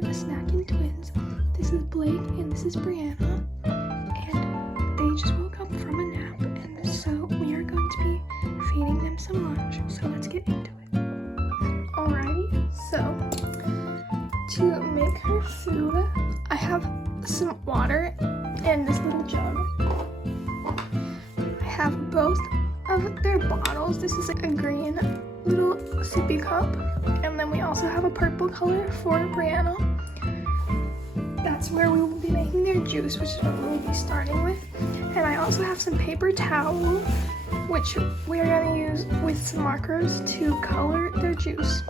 are the Snackin twins. This is Blake and this is Brianna. And they just woke up from a nap, and so we are going to be feeding them some lunch. So let's get into it. Alrighty, so to make her food, I have some water in this little jug. I have both of their bottles. This is a green little sippy cup, and then we also have a purple color for Brianna. That's where we will be making their juice, which is what we'll be starting with. And I also have some paper towel, which we're going to use with some markers to color their juice.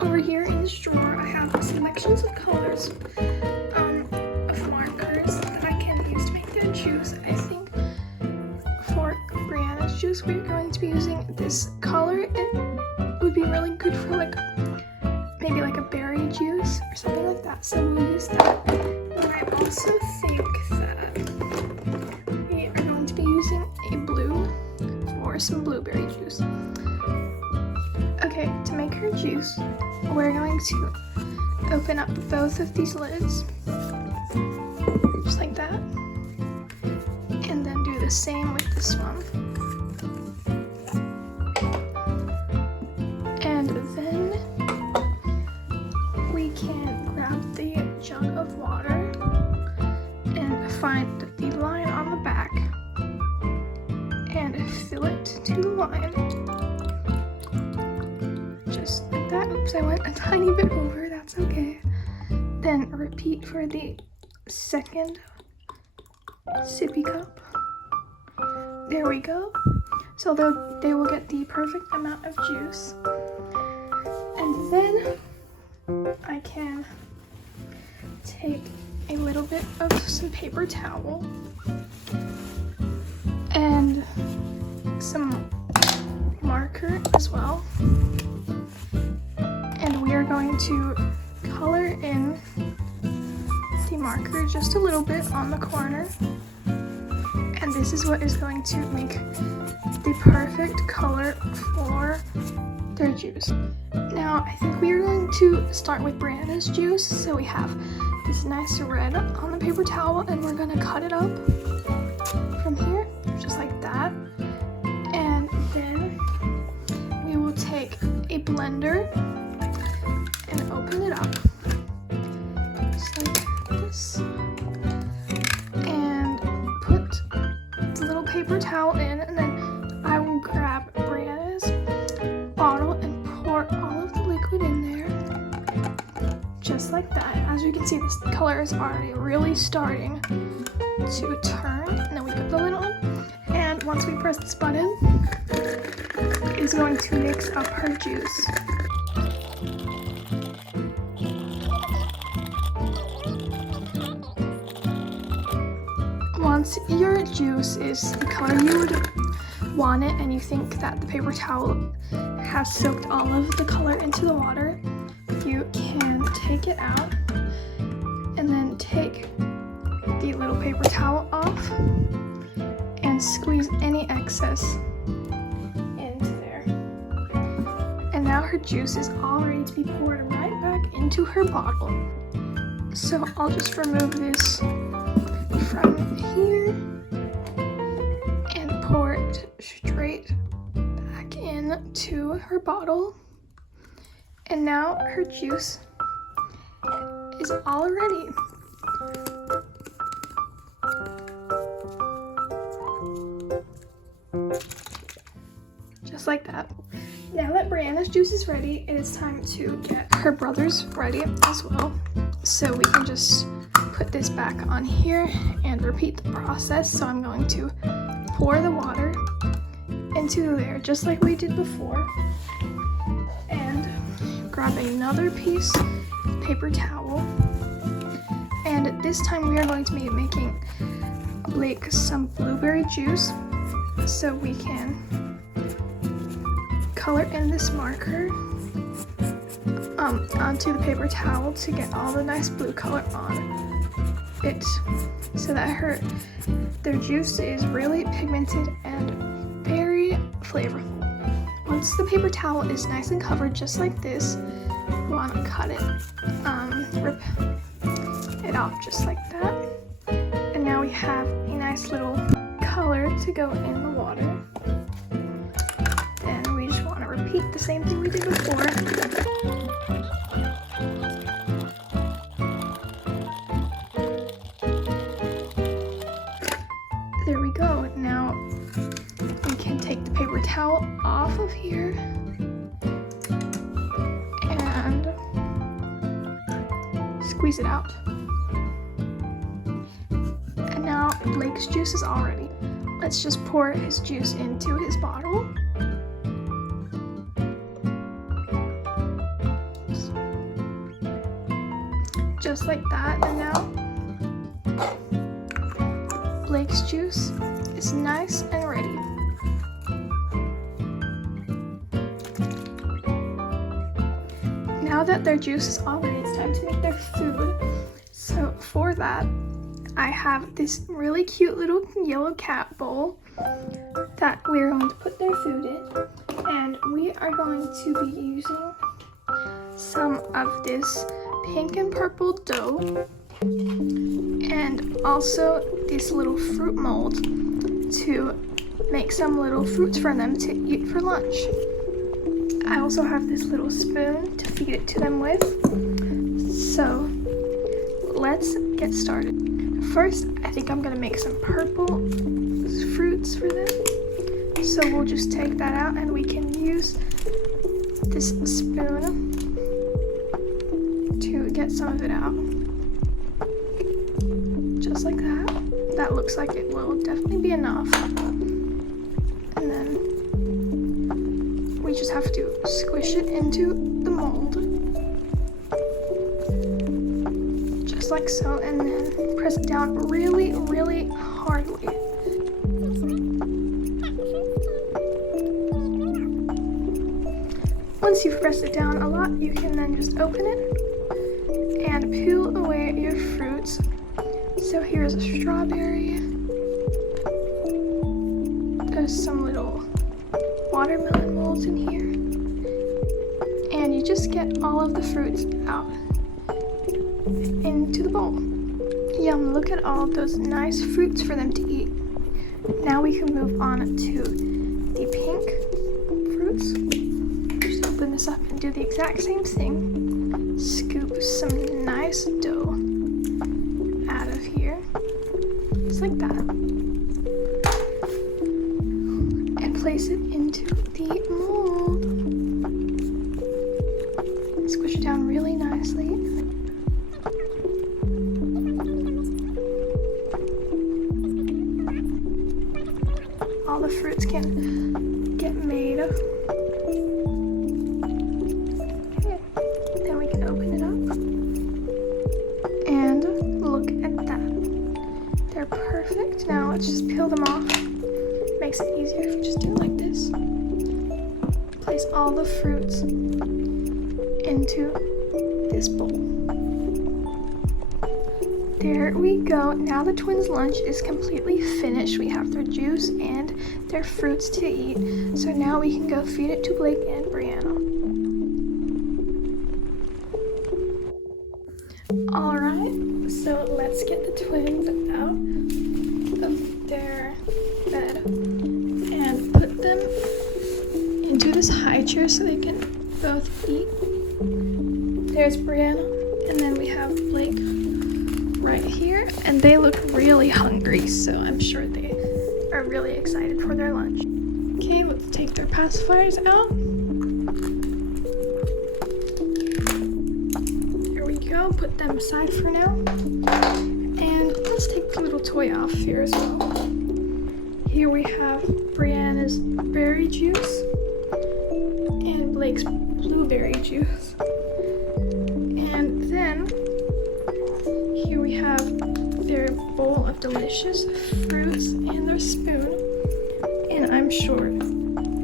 Over here in this drawer, I have selections of colors of markers that I can use to make their juice. I think for Brianna's juice, we're going to be using this color. It would be really good for maybe a berry juice or something like that, so we'll use that. And I also think that we are going to be using a blue for some blueberry juice. Okay, to make her juice, we're going to open up both of these lids, just like that, and then do the same with this one. And then we can grab the jug of water and find the line on the back and fill it to the line. Just like that. Oops, I went a tiny bit over, that's okay. Then repeat for the second sippy cup. There we go. So they will get the perfect amount of juice. And then I can take a little bit of some paper towel and some marker as well. And we are going to color in the marker just a little bit on the corner. And this is what is going to make the perfect color for their juice. Now, I think we are going to start with Brianna's juice. So we have this nice red on the paper towel, and we're gonna cut it up from here, just like that. And then we will take a blender and open it up, just like this, and put the little paper towel in, and then I will grab Brianna's bottle and pour all of the liquid in there, just like that. As you can see, this color is already really starting to turn, and then we put the lid on, and once we press this button, it's going to mix up her juice. Once your juice is the color you would want it, and you think that the paper towel has soaked all of the color into the water, you can take it out and then take the little paper towel off and squeeze any excess into there. And now her juice is all ready to be poured right back into her bottle. So I'll just remove this from here and pour it straight back into her bottle. And now her juice is all ready. Just like that. Now that Brianna's juice is ready, it is time to get her brother's ready as well. So we can just put this back on here and repeat the process. So I'm going to pour the water into there just like we did before, and grab another piece of paper towel, and this time we are going to be making Blake some blueberry juice, so we can color in this marker onto the paper towel to get all the nice blue color on it, so that their juice is really pigmented and very flavorful. Once the paper towel is nice and covered just like this, you want to cut it rip it off just like that. And now we have a nice little color to go in the water. Then we just want to repeat the same thing we did before. There we go. Now we can take the paper towel off of here and squeeze it out. And now Blake's juice is all ready. Let's just pour his juice into his bottle. Just like that. And now Blake's juice is nice and ready. Now that their juice is all ready, it's time to make their food. So for that, I have this really cute little yellow cat bowl that we're going to put their food in. And we are going to be using some of this pink and purple dough and also this little fruit mold to make some little fruits for them to eat for lunch. I also have this little spoon to feed it to them with. So let's get started. First, I think I'm gonna make some purple fruits for them. So we'll just take that out and we can use this spoon to get some of it out. Just like that. That looks like it will definitely be enough. And then we just have to squish it into the mold. Just like so, and then press it down really, really hardly. Once you've pressed it down a lot, you can then just open it and peel away your fruits. So here's a strawberry. There's some little watermelon molds in here. And you just get all of the fruits out into the bowl. Yum, look at all of those nice fruits for them to eat. Now we can move on to the pink fruits. Just open this up and do the exact same thing. Scoop some nice dough out of here, just like that. And place it into the mold. Squish it down really nicely. All the fruits can get made. Okay. Then we can open it up. And look at that. They're perfect. Now let's just peel them off. Makes it easier if you just do it like this. Place all the fruits into this bowl. There we go. Now the twins' lunch is completely finished. We have their juice and their fruits to eat. So now we can go feed it to Blake and Brianna. Alright, so let's get the twins out of their bed and put them into this high chair so they can both eat. There's Brianna, and then we have Blake right here, and they look really hungry, so I'm sure they are really excited for their lunch. Okay, let's take their pacifiers out. There we go, put them aside for now. And let's take the little toy off here as well. Here we have Brianna's berry juice and Blake's blueberry juice. And then here we have their bowl of delicious fruits and their spoon. And I'm sure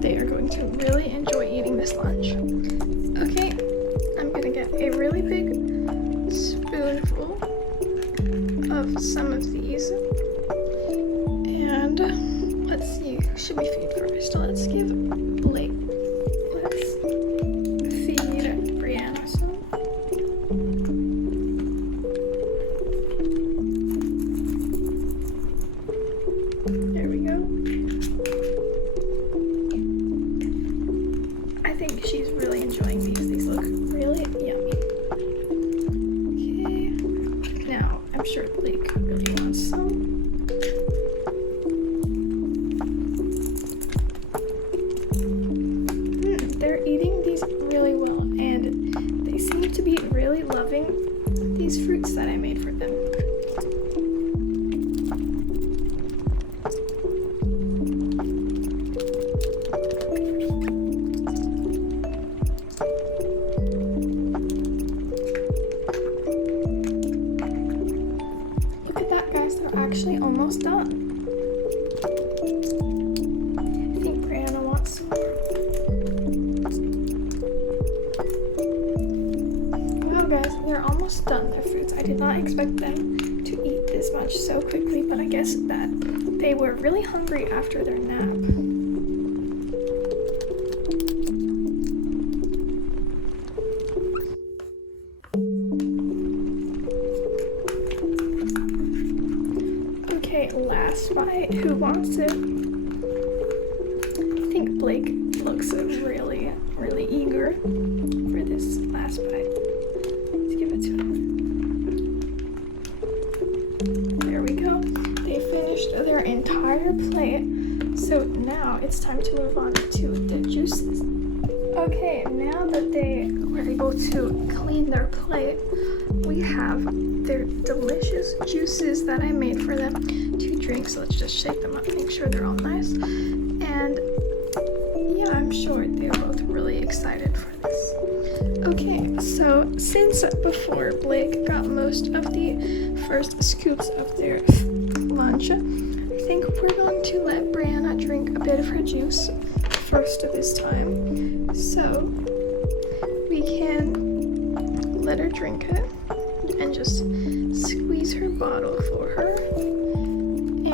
they are going to really enjoy eating this lunch. Okay, I'm gonna get a really big spoonful of some of these. And let's see, who should we feed first? Let's give Blake. Let's feed Brianna some. I'm sure Blake really wants some. They're eating these really well, and they seem to be really loving these fruits that I made for them. Look at that, guys, they're actually almost done. I think Brianna wants some more. Wow, guys, they're almost done, their fruits. I did not expect them to eat this much so quickly, but I guess that they were really hungry after their nap. Okay, last bite. Who wants it? I think Blake looks really, really eager for this last bite. Let's give it to him. There we go. They finished their entire plate. So now it's time to move on to the juices. Okay, now that they were able to clean their plate, we have their delicious juices that I made for them to drink. So let's just shake them up, make sure they're all nice. And yeah, I'm sure they're both really excited for this. Okay, so since before Blake got most of the first scoops of their lunch, I think we're going to let Brianna drink a bit of her juice first of this time. So we can let her drink it and just squeeze her bottle for her.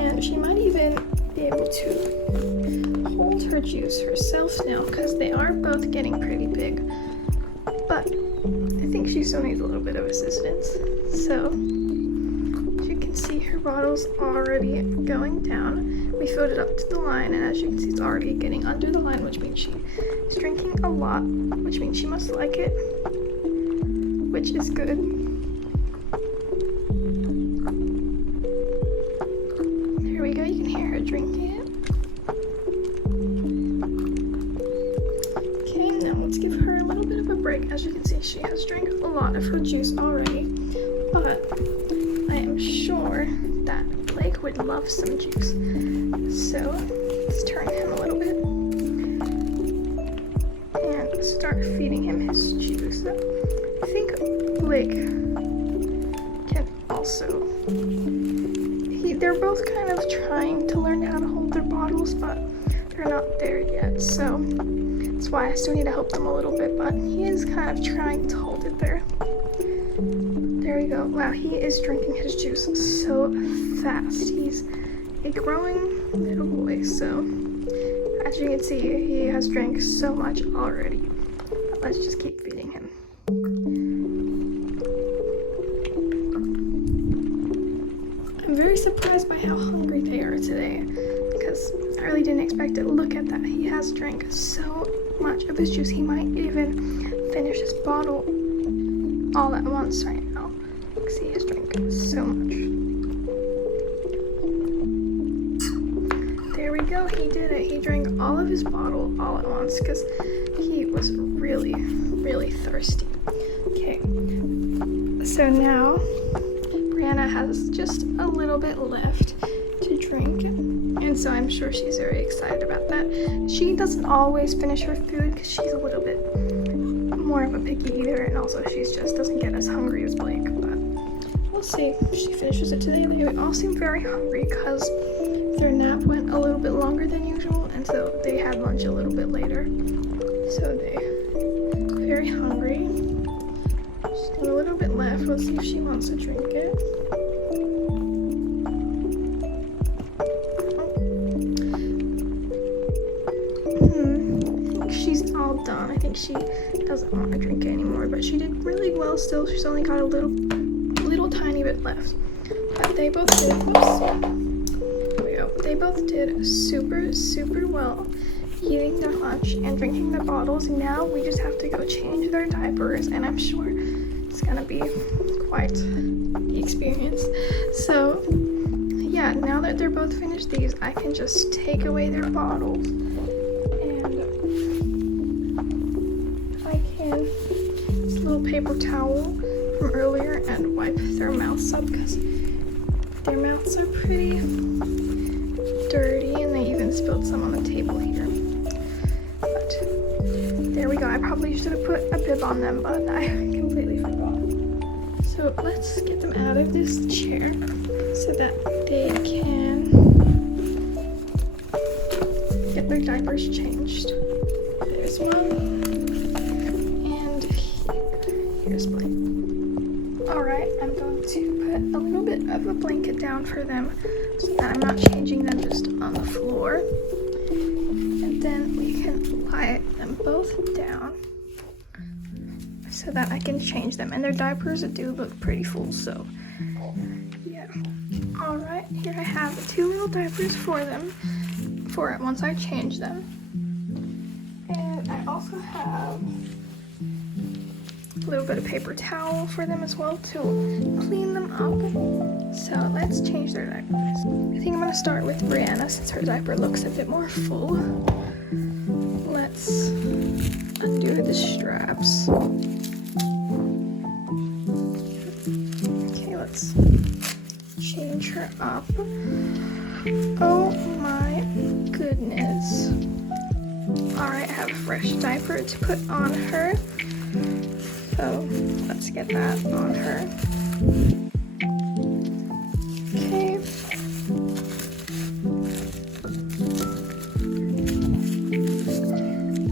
And she might even be able to hold her juice herself now because they are both getting pretty big. But I think she still needs a little bit of assistance. So as you can see, her bottle's already going down. We filled it up to the line, and as you can see, it's already getting under the line, which means she is drinking a lot, which means she must like it, which is good. There we go, you can hear her drinking it. Okay, now let's give her a little bit of a break. As you can see, she has drank a lot of her juice already, but I am sure that Blake would love some juice. So let's turn him a little bit and start feeding him his juice. I think Blake can also, they're both kind of trying to learn how to hold their bottles, but they're not there yet. So that's why I still need to help them a little bit, but he is kind of trying to hold it there. There we go. Wow, he is drinking his juice so fast. He's a growing little boy, so as you can see, he has drank so much already. But let's just keep feeding him. I'm very surprised by how hungry they are today, because I really didn't expect it. Look at that. He has drank so much of his juice. He might even finish his bottle all at once right now. See, he has drank so much. There we go, he did it. He drank all of his bottle all at once because he was really, really thirsty. Okay, so now Brianna has just a little bit left to drink, and so I'm sure she's very excited about that. She doesn't always finish her food because she's a little bit more of a picky eater, and also she just doesn't get as hungry as Blake, but we'll see if she finishes it today. They all seem very hungry because their nap went a little bit longer than usual, and so they had lunch a little bit later. So they're very hungry. Just a little bit left. Let's see if she wants to drink it. I think she's all done. I think she doesn't want to drink it anymore, but she did really well still. She's only got a little tiny bit left. But they both did, there we go. They both did super, super well eating their lunch and drinking their bottles. Now we just have to go change their diapers, and I'm sure it's gonna be quite the experience. So yeah, now that they're both finished these, I can just take away their bottles and I can use a little paper towel from earlier and wipe their mouths up because their mouths are pretty dirty and they even spilled some on the table here. But there we go. I probably should have put a bib on them, but I completely forgot. So let's get them out of this chair so that they can get their diapers changed. There's one, and here's Blake. Alright, I'm going to put a little bit of a blanket down for them so that I'm not changing them just on the floor. And then we can lie them both down so that I can change them. And their diapers do look pretty full, so yeah. Alright, here I have 2 little diapers for them for once I change them. And I also have a little bit of paper towel for them as well to clean them up. So let's change their diapers. I think I'm going to start with Brianna since her diaper looks a bit more full. Let's undo the straps. Okay, let's change her up. Oh my goodness. Alright, I have a fresh diaper to put on her. So let's get that on her. Okay.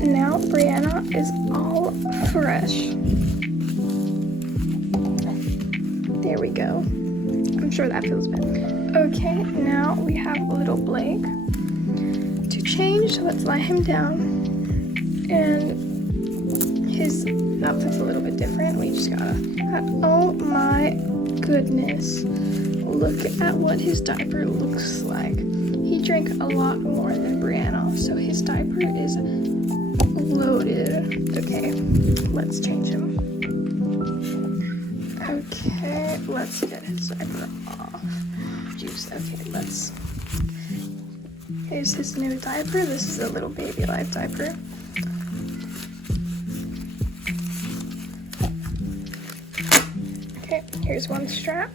Now Brianna is all fresh. There we go. I'm sure that feels good. Okay, now we have little Blake to change. So let's lie him down. And his outfit's a little bit different. We just gotta. Oh my goodness. Look at what his diaper looks like. He drank a lot more than Brianna, so his diaper is loaded. Okay, let's change him. Okay, let's get his diaper off. Juice. Okay, let's. Here's his new diaper. This is a little baby life diaper. Okay, here's one strap.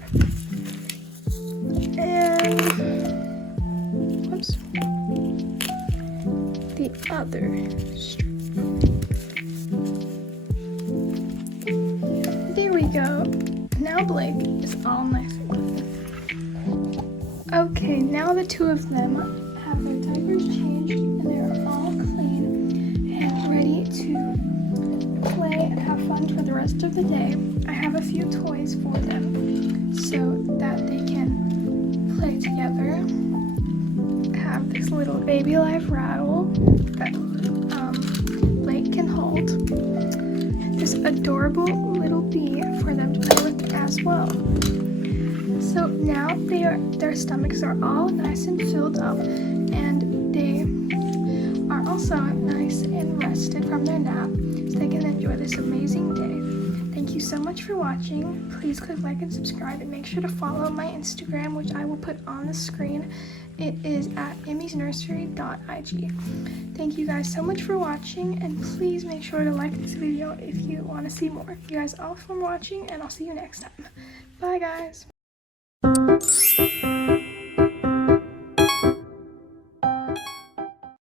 And whoops. The other strap. There we go. Now Blake is all nice and clean. Okay, now the 2 of them have their diapers changed and they're all clean and ready to play and have fun for the rest of the day. I have a few toys for them so that they can play together. I have this little baby life rattle that Blake can hold. This adorable little bee for them to play with as well. So now their stomachs are all nice and filled up and they are also nice and rested from their nap so they can enjoy this amazing day. Thank you so much for watching. Please click like and subscribe and make sure to follow my Instagram, which I will put on the screen. It is at Immysnursery.ig. Thank you guys so much for watching and please make sure to like this video if you want to see more. You guys all for watching and I'll see you next time. Bye guys.